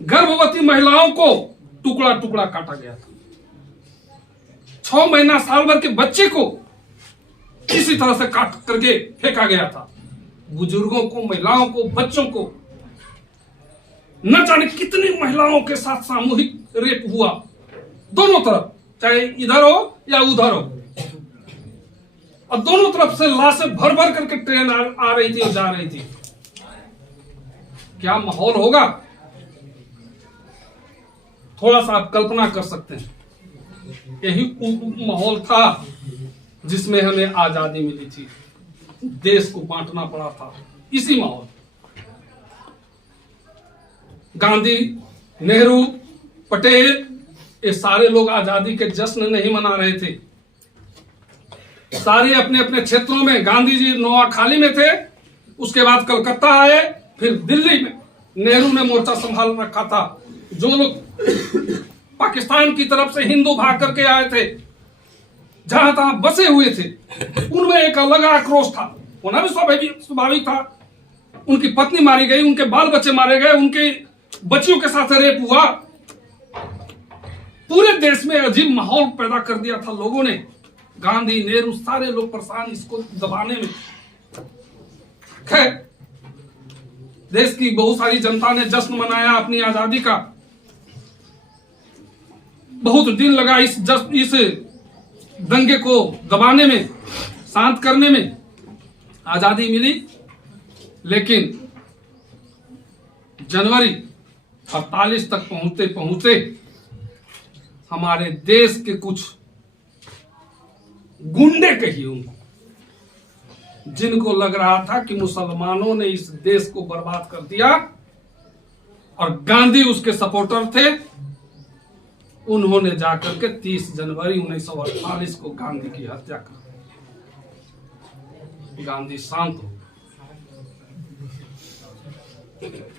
गर्भवती महिलाओं को टुकड़ा टुकड़ा काटा गया था। 6 महीना साल भर के बच्चे को इसी तरह से काट करके फेंका गया था। बुजुर्गों को, महिलाओं को, बच्चों को, न जाने कितनी महिलाओं के साथ सामूहिक रेप हुआ, दोनों तरफ, चाहे इधर हो या उधर हो, और दोनों तरफ से लाशें भर भर करके ट्रेन आ रही थी और जा रही थी। क्या माहौल होगा, थोड़ा सा आप कल्पना कर सकते हैं। यही माहौल था जिसमें हमें आजादी मिली थी, देश को बांटना पड़ा था। इसी माहौल गांधी, नेहरू, पटेल, ये सारे लोग आजादी के जश्न नहीं मना रहे थे। सारे अपने अपने क्षेत्रों में, गांधी जी नोआखाली में थे, उसके बाद कलकत्ता आए, फिर दिल्ली में नेहरू ने मोर्चा संभाल रखा था। जो लोग पाकिस्तान की तरफ से हिंदू भाग करके आए थे, जहां तहां बसे हुए थे, उनमें एक अलग आक्रोश था। होना भी स्वाभाविक था। उनकी पत्नी मारी गई, उनके बाल बच्चे मारे गए, उनके बच्चियों के साथ रेप हुआ। पूरे देश में अजीब माहौल पैदा कर दिया था लोगों ने। गांधी, नेहरू, सारे लोग परेशान इसको दबाने में। खैर, देश की बहुत सारी जनता ने जश्न मनाया अपनी आजादी का। बहुत दिन लगा इस दंगे को दबाने में, शांत करने में। आजादी मिली, लेकिन जनवरी 48 तक पहुंचते पहुंचते हमारे देश के कुछ गुंडे कहिए उनको, जिनको लग रहा था कि मुसलमानों ने इस देश को बर्बाद कर दिया और गांधी उसके सपोर्टर थे, उन्होंने जाकर के 30 जनवरी 1948 को गांधी की हत्या कर दी। गांधी शांत हो।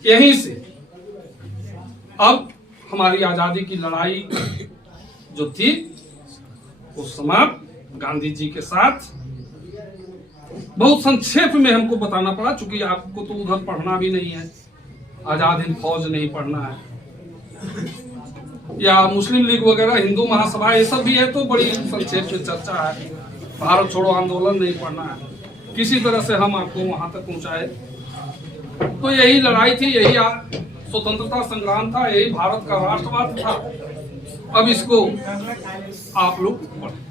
यहीं से अब हमारी आजादी की लड़ाई जो थी वो समाप्त। गांधी जी के साथ बहुत संक्षेप में हमको बताना पड़ा, चूंकि आपको तो उधर पढ़ना भी नहीं है, आजाद हिंद फौज नहीं पढ़ना है, या मुस्लिम लीग वगैरह, हिंदू महासभा, ये सब भी है तो बड़ी संक्षेप में चर्चा है। भारत छोड़ो आंदोलन नहीं पढ़ना है। किसी तरह से हम आपको वहां तक पहुंचाए। तो यही लड़ाई थी, यही स्वतंत्रता संग्राम था, यही भारत का राष्ट्रवाद था। अब इसको आप लोग पढ़ें।